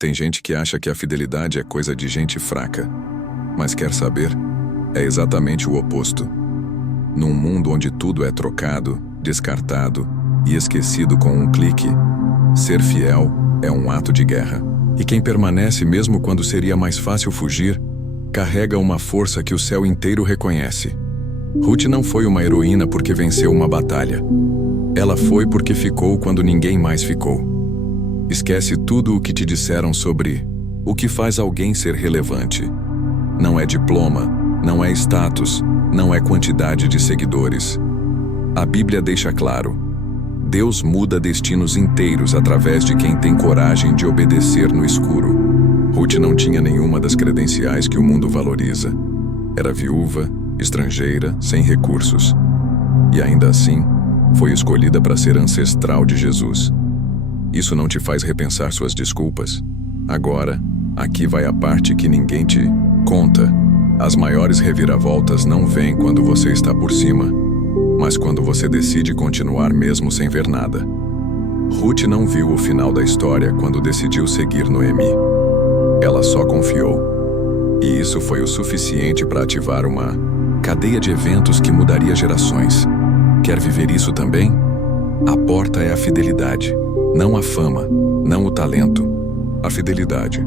Tem gente que acha que a fidelidade é coisa de gente fraca. Mas quer saber? É exatamente o oposto. Num mundo onde tudo é trocado, descartado e esquecido com um clique, ser fiel é um ato de guerra. E quem permanece mesmo quando seria mais fácil fugir, carrega uma força que o céu inteiro reconhece. Ruth não foi uma heroína porque venceu uma batalha. Ela foi porque ficou quando ninguém mais ficou. Esquece tudo o que te disseram sobre o que faz alguém ser relevante. Não é diploma, não é status, não é quantidade de seguidores. A Bíblia deixa claro: Deus muda destinos inteiros através de quem tem coragem de obedecer no escuro. Ruth não tinha nenhuma das credenciais que o mundo valoriza. Era viúva, estrangeira, sem recursos. E ainda assim, foi escolhida para ser ancestral de Jesus. Isso não te faz repensar suas desculpas? Agora, aqui vai a parte que ninguém te conta. As maiores reviravoltas não vêm quando você está por cima, mas quando você decide continuar mesmo sem ver nada. Ruth não viu o final da história quando decidiu seguir Noemi. Ela só confiou. E isso foi o suficiente para ativar uma cadeia de eventos que mudaria gerações. Quer viver isso também? A porta é a fidelidade. Não a fama, não o talento, a fidelidade.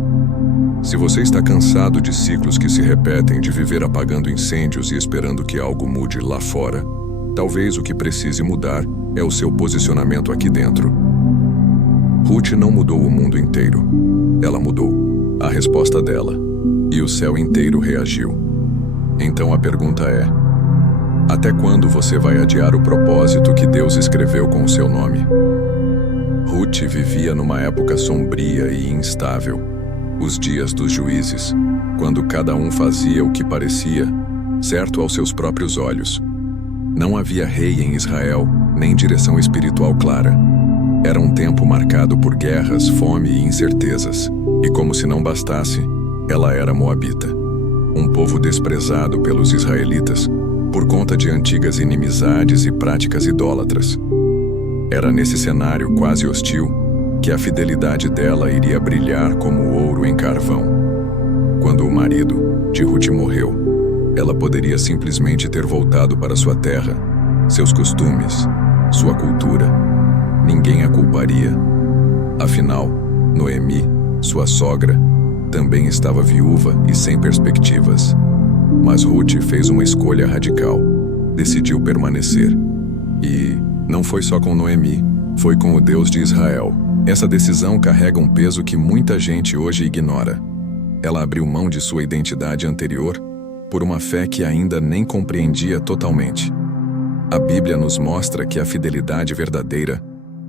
Se você está cansado de ciclos que se repetem, de viver apagando incêndios e esperando que algo mude lá fora, talvez o que precise mudar é o seu posicionamento aqui dentro. Ruth não mudou o mundo inteiro. Ela mudou a resposta dela, e o céu inteiro reagiu. Então a pergunta é: até quando você vai adiar o propósito que Deus escreveu com o seu nome? Ruth vivia numa época sombria e instável, os dias dos juízes, quando cada um fazia o que parecia certo aos seus próprios olhos. Não havia rei em Israel, nem direção espiritual clara. Era um tempo marcado por guerras, fome e incertezas. E como se não bastasse, ela era moabita, um povo desprezado pelos israelitas por conta de antigas inimizades e práticas idólatras. Era nesse cenário quase hostil que a fidelidade dela iria brilhar como ouro em carvão. Quando o marido de Ruth morreu, ela poderia simplesmente ter voltado para sua terra, seus costumes, sua cultura. Ninguém a culparia. Afinal, Noemi, sua sogra, também estava viúva e sem perspectivas. Mas Ruth fez uma escolha radical. Decidiu permanecer. E não foi só com Noemi, foi com o Deus de Israel. Essa decisão carrega um peso que muita gente hoje ignora. Ela abriu mão de sua identidade anterior por uma fé que ainda nem compreendia totalmente. A Bíblia nos mostra que a fidelidade verdadeira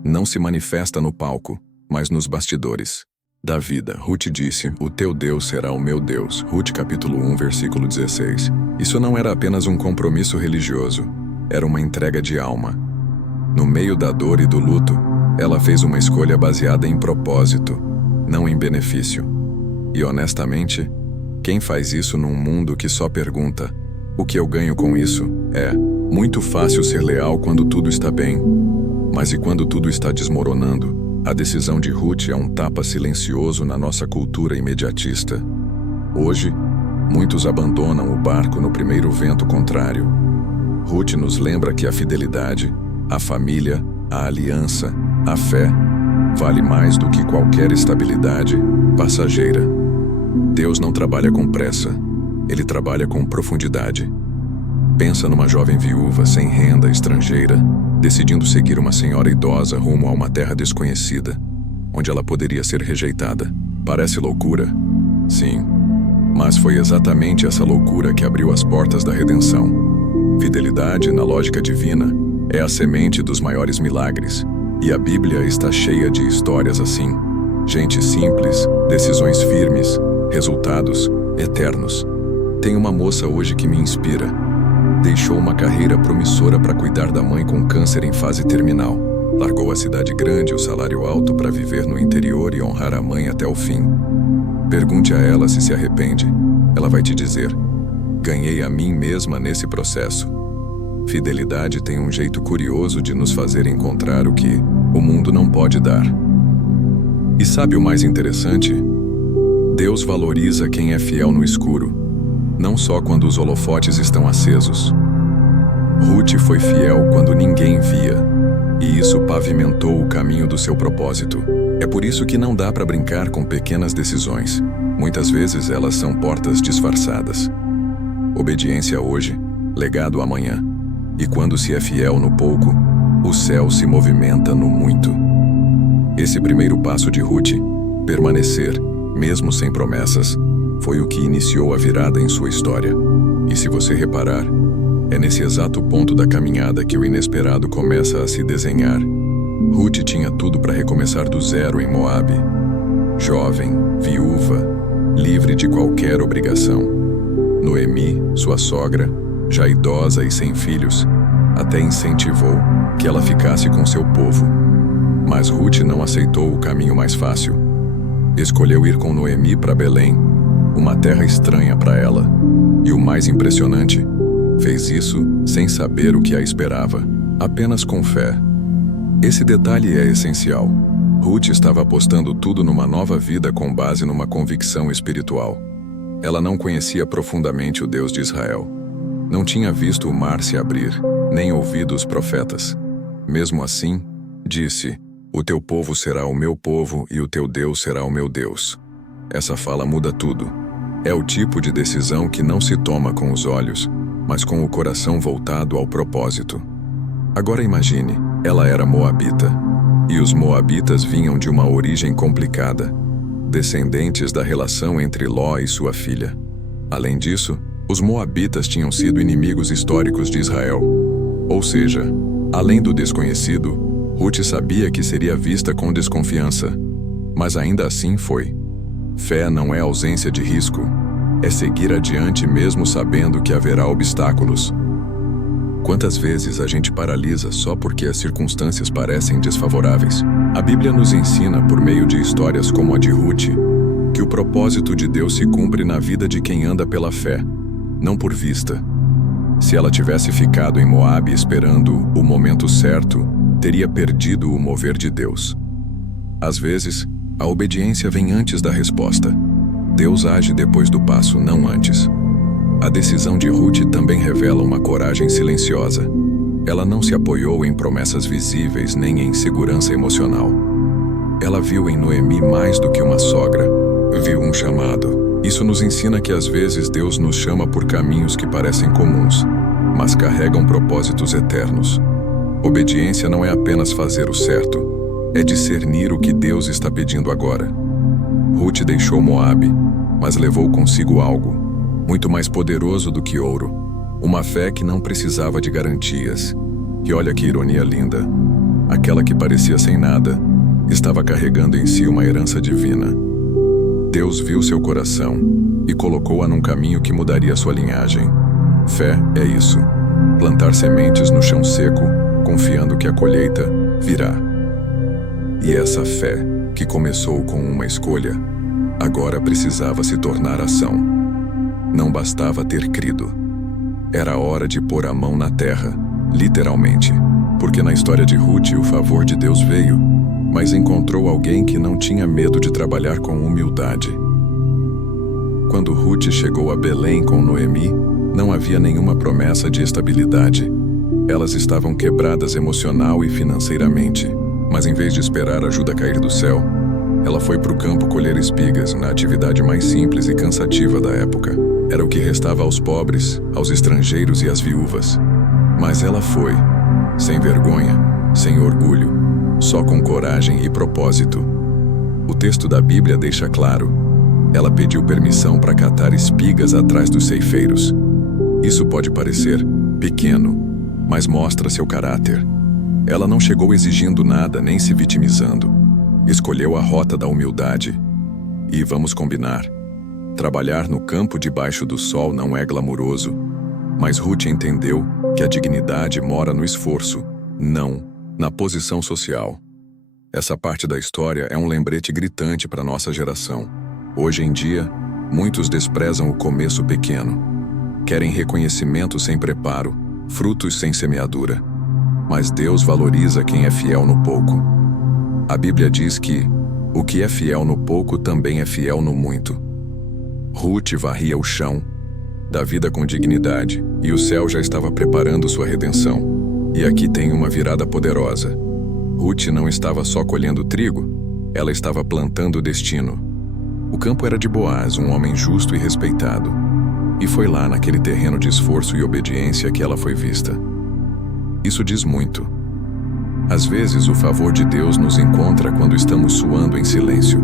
não se manifesta no palco, mas nos bastidores da vida. Ruth disse: "O teu Deus será o meu Deus." Ruth capítulo 1, versículo 16. Isso não era apenas um compromisso religioso, era uma entrega de alma. No meio da dor e do luto, ela fez uma escolha baseada em propósito, não em benefício. E honestamente, quem faz isso num mundo que só pergunta: o que eu ganho com isso? É muito fácil ser leal quando tudo está bem. Mas e quando tudo está desmoronando? A decisão de Ruth é um tapa silencioso na nossa cultura imediatista. Hoje, muitos abandonam o barco no primeiro vento contrário. Ruth nos lembra que a fidelidade, a família, a aliança, a fé, vale mais do que qualquer estabilidade passageira. Deus não trabalha com pressa, Ele trabalha com profundidade. Pensa numa jovem viúva sem renda, estrangeira, decidindo seguir uma senhora idosa rumo a uma terra desconhecida, onde ela poderia ser rejeitada. Parece loucura? Sim, mas foi exatamente essa loucura que abriu as portas da redenção. Fidelidade, na lógica divina, é a semente dos maiores milagres, e a Bíblia está cheia de histórias assim. Gente simples, decisões firmes, resultados eternos. Tem uma moça hoje que me inspira. Deixou uma carreira promissora para cuidar da mãe com câncer em fase terminal. Largou a cidade grande e o salário alto para viver no interior e honrar a mãe até o fim. Pergunte a ela se arrepende. Ela vai te dizer: ganhei a mim mesma nesse processo. Fidelidade tem um jeito curioso de nos fazer encontrar o que o mundo não pode dar. E sabe o mais interessante? Deus valoriza quem é fiel no escuro, não só quando os holofotes estão acesos. Ruth foi fiel quando ninguém via, e isso pavimentou o caminho do seu propósito. É por isso que não dá para brincar com pequenas decisões. Muitas vezes elas são portas disfarçadas. Obediência hoje, legado amanhã. E quando se é fiel no pouco, o céu se movimenta no muito. Esse primeiro passo de Ruth, permanecer, mesmo sem promessas, foi o que iniciou a virada em sua história. E se você reparar, é nesse exato ponto da caminhada que o inesperado começa a se desenhar. Ruth tinha tudo para recomeçar do zero em Moabe. Jovem, viúva, livre de qualquer obrigação. Noemi, sua sogra, já idosa e sem filhos, até incentivou que ela ficasse com seu povo. Mas Ruth não aceitou o caminho mais fácil. Escolheu ir com Noemi para Belém, uma terra estranha para ela. E o mais impressionante, fez isso sem saber o que a esperava, apenas com fé. Esse detalhe é essencial. Ruth estava apostando tudo numa nova vida com base numa convicção espiritual. Ela não conhecia profundamente o Deus de Israel. Não tinha visto o mar se abrir, nem ouvido os profetas. Mesmo assim, disse: "O teu povo será o meu povo e o teu Deus será o meu Deus." Essa fala muda tudo. É o tipo de decisão que não se toma com os olhos, mas com o coração voltado ao propósito. Agora imagine, ela era moabita, e os moabitas vinham de uma origem complicada, descendentes da relação entre Ló e sua filha. Além disso, os moabitas tinham sido inimigos históricos de Israel. Ou seja, além do desconhecido, Ruth sabia que seria vista com desconfiança, mas ainda assim foi. Fé não é ausência de risco, é seguir adiante mesmo sabendo que haverá obstáculos. Quantas vezes a gente paralisa só porque as circunstâncias parecem desfavoráveis? A Bíblia nos ensina, por meio de histórias como a de Ruth, que o propósito de Deus se cumpre na vida de quem anda pela fé, não por vista. Se ela tivesse ficado em Moabe esperando o momento certo, teria perdido o mover de Deus. Às vezes, a obediência vem antes da resposta. Deus age depois do passo, não antes. A decisão de Ruth também revela uma coragem silenciosa. Ela não se apoiou em promessas visíveis nem em segurança emocional. Ela viu em Noemi mais do que uma sogra, viu um chamado. Isso nos ensina que às vezes Deus nos chama por caminhos que parecem comuns, mas carregam propósitos eternos. Obediência não é apenas fazer o certo, é discernir o que Deus está pedindo agora. Ruth deixou Moabe, mas levou consigo algo muito mais poderoso do que ouro, uma fé que não precisava de garantias. E olha que ironia linda, aquela que parecia sem nada, estava carregando em si uma herança divina. Deus viu seu coração e colocou-a num caminho que mudaria sua linhagem. Fé é isso, plantar sementes no chão seco, confiando que a colheita virá. E essa fé, que começou com uma escolha, agora precisava se tornar ação. Não bastava ter crido. Era hora de pôr a mão na terra, literalmente, porque na história de Ruth o favor de Deus veio, mas encontrou alguém que não tinha medo de trabalhar com humildade. Quando Ruth chegou a Belém com Noemi, não havia nenhuma promessa de estabilidade. Elas estavam quebradas emocional e financeiramente, mas em vez de esperar a ajuda cair do céu, ela foi para o campo colher espigas, na atividade mais simples e cansativa da época. Era o que restava aos pobres, aos estrangeiros e às viúvas. Mas ela foi, sem vergonha, sem orgulho, só com coragem e propósito. O texto da Bíblia deixa claro: ela pediu permissão para catar espigas atrás dos ceifeiros. Isso pode parecer pequeno, mas mostra seu caráter. Ela não chegou exigindo nada nem se vitimizando. Escolheu a rota da humildade. E vamos combinar, trabalhar no campo debaixo do sol não é glamuroso, mas Ruth entendeu que a dignidade mora no esforço, não na posição social. Essa parte da história é um lembrete gritante para nossa geração. Hoje em dia, muitos desprezam o começo pequeno. Querem reconhecimento sem preparo, frutos sem semeadura. Mas Deus valoriza quem é fiel no pouco. A Bíblia diz que o que é fiel no pouco também é fiel no muito. Ruth varria o chão da vida com dignidade, e o céu já estava preparando sua redenção. E aqui tem uma virada poderosa. Ruth não estava só colhendo trigo, ela estava plantando o destino. O campo era de Boaz, um homem justo e respeitado. E foi lá, naquele terreno de esforço e obediência, que ela foi vista. Isso diz muito. Às vezes, o favor de Deus nos encontra quando estamos suando em silêncio.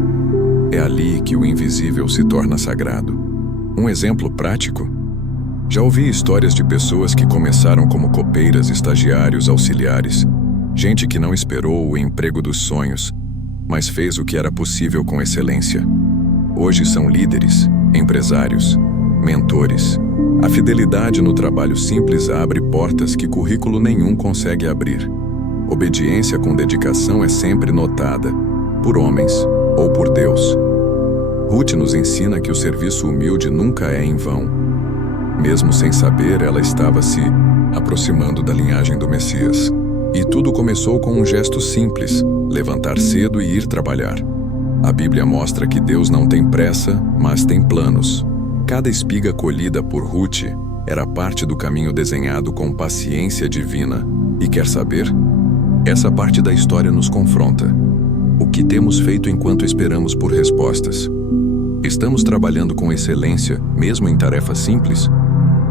É ali que o invisível se torna sagrado. Um exemplo prático? Já ouvi histórias de pessoas que começaram como copeiras, estagiários, auxiliares. Gente que não esperou o emprego dos sonhos, mas fez o que era possível com excelência. Hoje são líderes, empresários, mentores. A fidelidade no trabalho simples abre portas que currículo nenhum consegue abrir. Obediência com dedicação é sempre notada, por homens ou por Deus. Ruth nos ensina que o serviço humilde nunca é em vão. Mesmo sem saber, ela estava se aproximando da linhagem do Messias. E tudo começou com um gesto simples: levantar cedo e ir trabalhar. A Bíblia mostra que Deus não tem pressa, mas tem planos. Cada espiga colhida por Ruth era parte do caminho desenhado com paciência divina. E quer saber? Essa parte da história nos confronta. O que temos feito enquanto esperamos por respostas? Estamos trabalhando com excelência, mesmo em tarefas simples?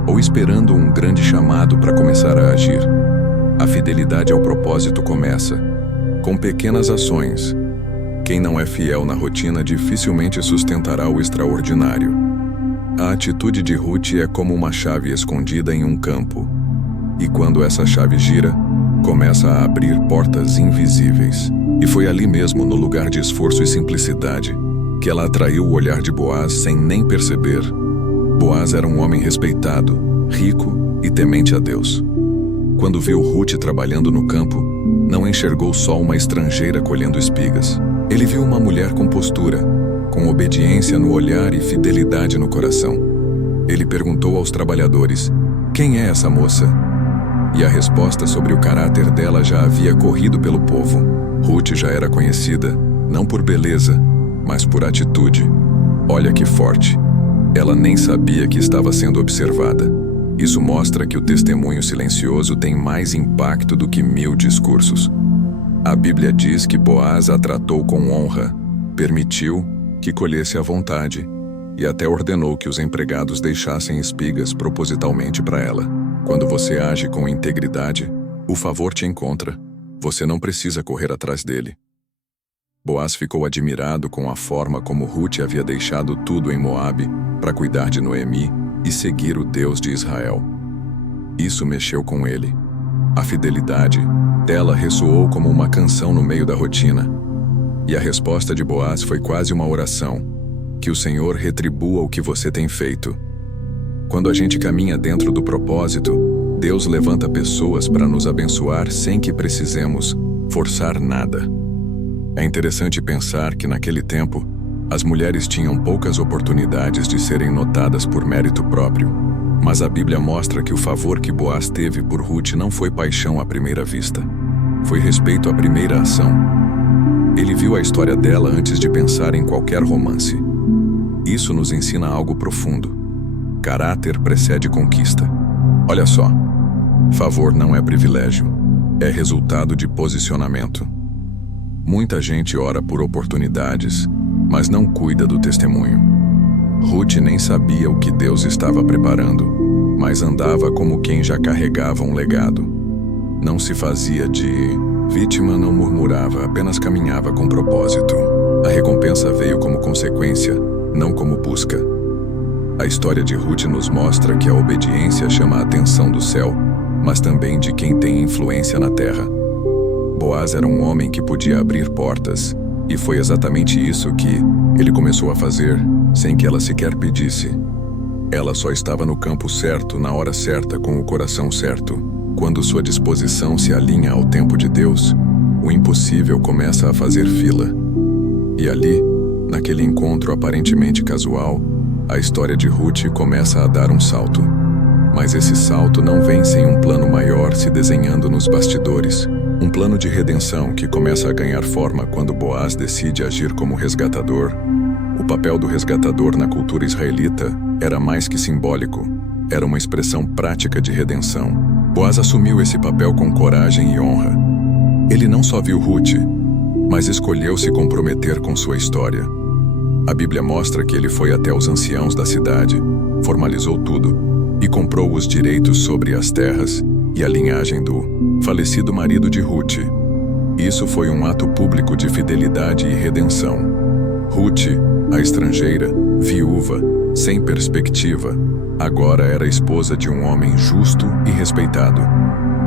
Ou esperando um grande chamado para começar a agir? A fidelidade ao propósito começa com pequenas ações. Quem não é fiel na rotina dificilmente sustentará o extraordinário. A atitude de Ruth é como uma chave escondida em um campo. E quando essa chave gira, começa a abrir portas invisíveis. E foi ali mesmo, no lugar de esforço e simplicidade, que ela atraiu o olhar de Boaz sem nem perceber. Boaz era um homem respeitado, rico e temente a Deus. Quando viu Ruth trabalhando no campo, não enxergou só uma estrangeira colhendo espigas. Ele viu uma mulher com postura, com obediência no olhar e fidelidade no coração. Ele perguntou aos trabalhadores: "Quem é essa moça?" E a resposta sobre o caráter dela já havia corrido pelo povo. Ruth já era conhecida, não por beleza, mas por atitude. Olha que forte. Ela nem sabia que estava sendo observada. Isso mostra que o testemunho silencioso tem mais impacto do que 1000 discursos. A Bíblia diz que Boaz a tratou com honra, permitiu que colhesse à vontade e até ordenou que os empregados deixassem espigas propositalmente para ela. Quando você age com integridade, o favor te encontra. Você não precisa correr atrás dele. Boaz ficou admirado com a forma como Ruth havia deixado tudo em Moabe para cuidar de Noemi e seguir o Deus de Israel. Isso mexeu com ele. A fidelidade dela ressoou como uma canção no meio da rotina. E a resposta de Boaz foi quase uma oração: que o Senhor retribua o que você tem feito. Quando a gente caminha dentro do propósito, Deus levanta pessoas para nos abençoar sem que precisemos forçar nada. É interessante pensar que naquele tempo, as mulheres tinham poucas oportunidades de serem notadas por mérito próprio. Mas a Bíblia mostra que o favor que Boaz teve por Ruth não foi paixão à primeira vista. Foi respeito à primeira ação. Ele viu a história dela antes de pensar em qualquer romance. Isso nos ensina algo profundo. Caráter precede conquista. Olha só, favor não é privilégio, é resultado de posicionamento. Muita gente ora por oportunidades, mas não cuida do testemunho. Ruth nem sabia o que Deus estava preparando, mas andava como quem já carregava um legado. Não se fazia de vítima, não murmurava, apenas caminhava com propósito. A recompensa veio como consequência, não como busca. A história de Ruth nos mostra que a obediência chama a atenção do céu, mas também de quem tem influência na terra. Boaz era um homem que podia abrir portas, e foi exatamente isso que ele começou a fazer, sem que ela sequer pedisse. Ela só estava no campo certo, na hora certa, com o coração certo. Quando sua disposição se alinha ao tempo de Deus, o impossível começa a fazer fila. E ali, naquele encontro aparentemente casual, a história de Ruth começa a dar um salto. Mas esse salto não vem sem um plano maior se desenhando nos bastidores. Um plano de redenção que começa a ganhar forma quando Boaz decide agir como resgatador. O papel do resgatador na cultura israelita era mais que simbólico, era uma expressão prática de redenção. Boaz assumiu esse papel com coragem e honra. Ele não só viu Ruth, mas escolheu se comprometer com sua história. A Bíblia mostra que ele foi até os anciãos da cidade, formalizou tudo e comprou os direitos sobre as terras e a linhagem do falecido marido de Ruth. Isso foi um ato público de fidelidade e redenção. Ruth, a estrangeira, viúva, sem perspectiva, agora era esposa de um homem justo e respeitado.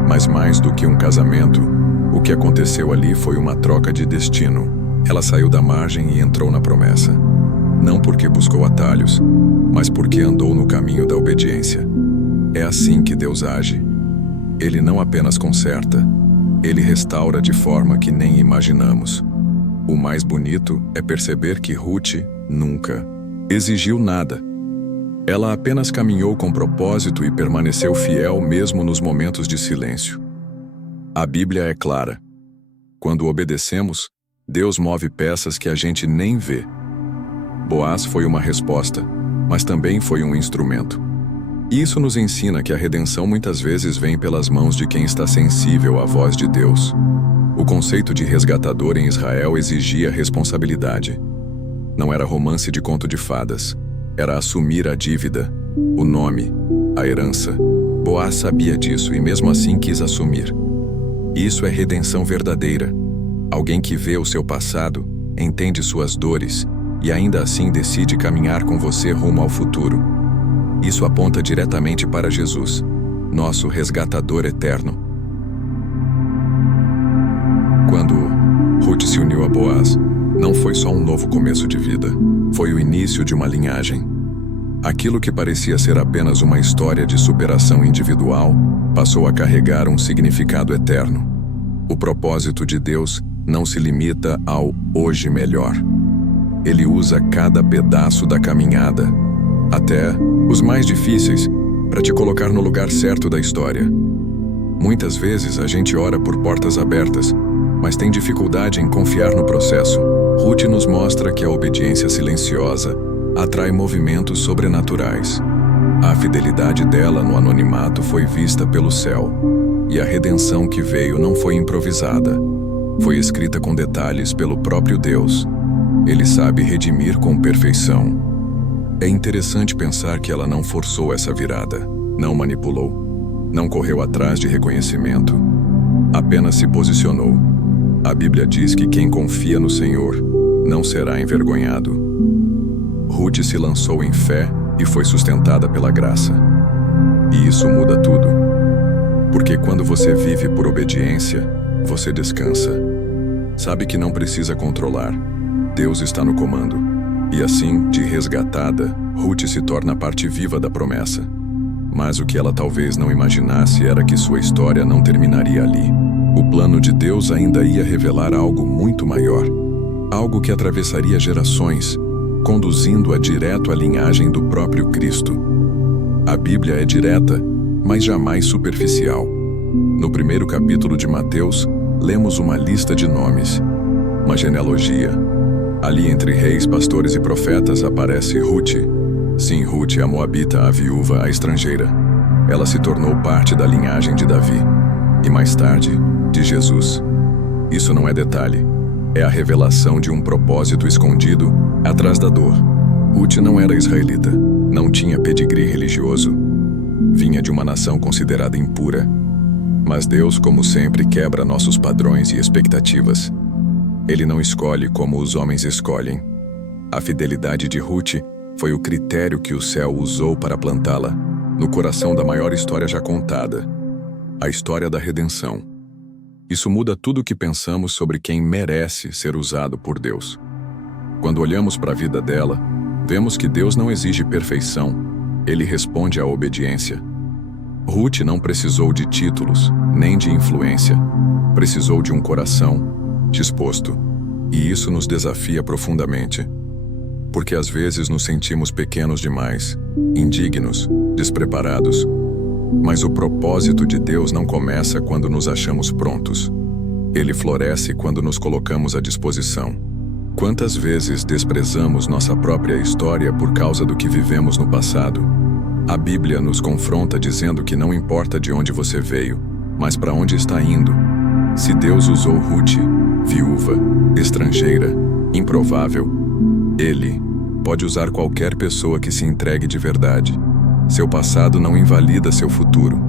Mas mais do que um casamento, o que aconteceu ali foi uma troca de destino. Ela saiu da margem e entrou na promessa. Não porque buscou atalhos, mas porque andou no caminho da obediência. É assim que Deus age. Ele não apenas conserta, ele restaura de forma que nem imaginamos. O mais bonito é perceber que Ruth nunca exigiu nada. Ela apenas caminhou com propósito e permaneceu fiel mesmo nos momentos de silêncio. A Bíblia é clara. Quando obedecemos, Deus move peças que a gente nem vê. Boaz foi uma resposta, mas também foi um instrumento. Isso nos ensina que a redenção muitas vezes vem pelas mãos de quem está sensível à voz de Deus. O conceito de resgatador em Israel exigia responsabilidade. Não era romance de conto de fadas. Era assumir a dívida, o nome, a herança. Boaz sabia disso e mesmo assim quis assumir. Isso é redenção verdadeira. Alguém que vê o seu passado, entende suas dores e ainda assim decide caminhar com você rumo ao futuro. Isso aponta diretamente para Jesus, nosso resgatador eterno. Quando Ruth se uniu a Boaz, não foi só um novo começo de vida, foi o início de uma linhagem. Aquilo que parecia ser apenas uma história de superação individual passou a carregar um significado eterno. O propósito de Deus não se limita ao hoje melhor. Ele usa cada pedaço da caminhada, até os mais difíceis, para te colocar no lugar certo da história. Muitas vezes a gente ora por portas abertas, mas tem dificuldade em confiar no processo. Ruth nos mostra que a obediência silenciosa atrai movimentos sobrenaturais. A fidelidade dela no anonimato foi vista pelo céu, e a redenção que veio não foi improvisada. Foi escrita com detalhes pelo próprio Deus. Ele sabe redimir com perfeição. É interessante pensar que ela não forçou essa virada, não manipulou, não correu atrás de reconhecimento, apenas se posicionou. A Bíblia diz que quem confia no Senhor não será envergonhado. Ruth se lançou em fé e foi sustentada pela graça. E isso muda tudo. Porque quando você vive por obediência, você descansa. Sabe que não precisa controlar. Deus está no comando. E assim, de resgatada, Ruth se torna parte viva da promessa. Mas o que ela talvez não imaginasse era que sua história não terminaria ali. O plano de Deus ainda ia revelar algo muito maior. Algo que atravessaria gerações, conduzindo-a direto à linhagem do próprio Cristo. A Bíblia é direta, mas jamais superficial. No primeiro capítulo de Mateus, lemos uma lista de nomes, uma genealogia. Ali entre reis, pastores e profetas aparece Ruth. Sim, Ruth, a moabita, a viúva, a estrangeira. Ela se tornou parte da linhagem de Davi. E mais tarde, de Jesus. Isso não é detalhe. É a revelação de um propósito escondido atrás da dor. Ruth não era israelita. Não tinha pedigree religioso. Vinha de uma nação considerada impura. Mas Deus, como sempre, quebra nossos padrões e expectativas. Ele não escolhe como os homens escolhem. A fidelidade de Ruth foi o critério que o céu usou para plantá-la no coração da maior história já contada, a história da redenção. Isso muda tudo o que pensamos sobre quem merece ser usado por Deus. Quando olhamos para a vida dela, vemos que Deus não exige perfeição, ele responde à obediência. Ruth não precisou de títulos, nem de influência. Precisou de um coração disposto. E isso nos desafia profundamente. Porque às vezes nos sentimos pequenos demais, indignos, despreparados. Mas o propósito de Deus não começa quando nos achamos prontos. Ele floresce quando nos colocamos à disposição. Quantas vezes desprezamos nossa própria história por causa do que vivemos no passado? A Bíblia nos confronta dizendo que não importa de onde você veio, mas para onde está indo. Se Deus usou Ruth, viúva, estrangeira, improvável, Ele pode usar qualquer pessoa que se entregue de verdade. Seu passado não invalida seu futuro.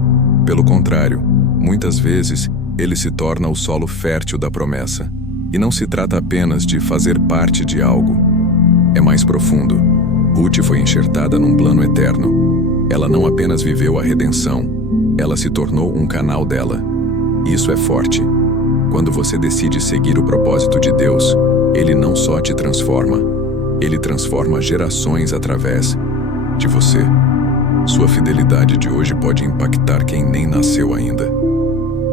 Pelo contrário, muitas vezes, ele se torna o solo fértil da promessa. E não se trata apenas de fazer parte de algo. É mais profundo. Ruth foi enxertada num plano eterno. Ela não apenas viveu a redenção, ela se tornou um canal dela. Isso é forte. Quando você decide seguir o propósito de Deus, Ele não só te transforma, Ele transforma gerações através de você. Sua fidelidade de hoje pode impactar quem nem nasceu ainda.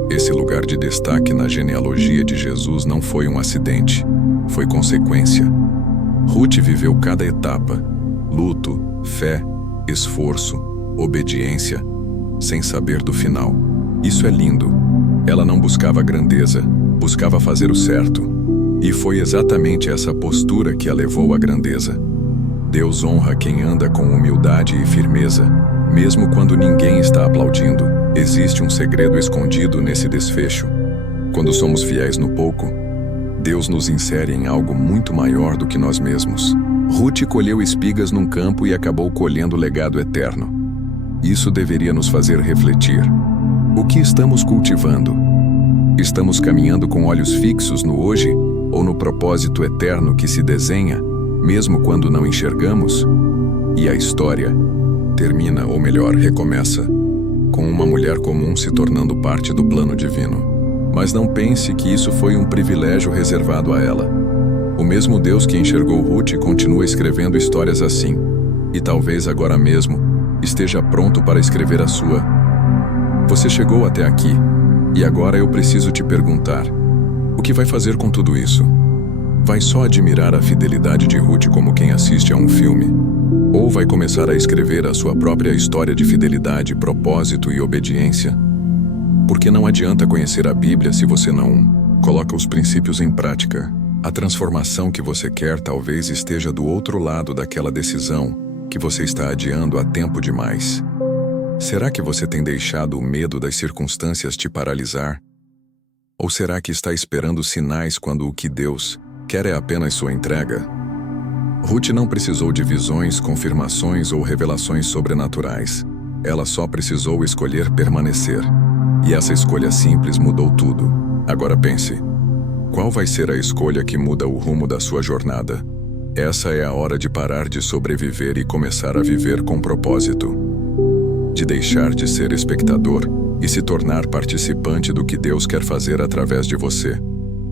Esse lugar de destaque na genealogia de Jesus não foi um acidente, foi consequência. Ruth viveu cada etapa: luto, fé, esforço, obediência, sem saber do final. Isso é lindo. Ela não buscava grandeza, buscava fazer o certo. E foi exatamente essa postura que a levou à grandeza. Deus honra quem anda com humildade e firmeza, mesmo quando ninguém está aplaudindo. Existe um segredo escondido nesse desfecho. Quando somos fiéis no pouco, Deus nos insere em algo muito maior do que nós mesmos. Ruth colheu espigas num campo e acabou colhendo legado eterno. Isso deveria nos fazer refletir. O que estamos cultivando? Estamos caminhando com olhos fixos no hoje ou no propósito eterno que se desenha, mesmo quando não enxergamos? E a história termina, ou melhor, recomeça, com uma mulher comum se tornando parte do plano divino. Mas não pense que isso foi um privilégio reservado a ela. O mesmo Deus que enxergou Ruth continua escrevendo histórias assim, e talvez agora mesmo esteja pronto para escrever a sua. Você chegou até aqui, e agora eu preciso te perguntar: o que vai fazer com tudo isso? Vai só admirar a fidelidade de Ruth como quem assiste a um filme? Ou vai começar a escrever a sua própria história de fidelidade, propósito e obediência? Porque não adianta conhecer a Bíblia se você não coloca os princípios em prática. A transformação que você quer talvez esteja do outro lado daquela decisão que você está adiando há tempo demais. Será que você tem deixado o medo das circunstâncias te paralisar? Ou será que está esperando sinais quando o que Deus quer é apenas sua entrega? Ruth não precisou de visões, confirmações ou revelações sobrenaturais. Ela só precisou escolher permanecer. E essa escolha simples mudou tudo. Agora pense: qual vai ser a escolha que muda o rumo da sua jornada? Essa é a hora de parar de sobreviver e começar a viver com propósito. De deixar de ser espectador e se tornar participante do que Deus quer fazer através de você.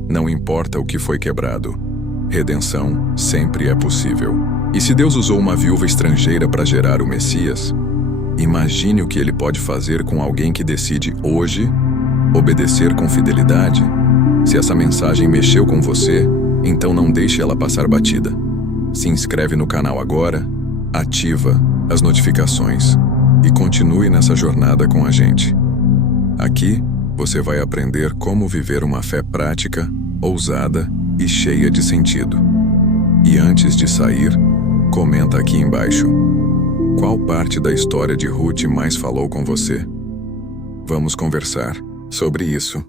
Não importa o que foi quebrado. Redenção sempre é possível. E se Deus usou uma viúva estrangeira para gerar o Messias, imagine o que Ele pode fazer com alguém que decide hoje obedecer com fidelidade. Se essa mensagem mexeu com você, então não deixe ela passar batida. Se inscreve no canal agora, ativa as notificações e continue nessa jornada com a gente. Aqui, você vai aprender como viver uma fé prática, ousada e cheia de sentido. E antes de sair, comenta aqui embaixo: qual parte da história de Ruth mais falou com você? Vamos conversar sobre isso.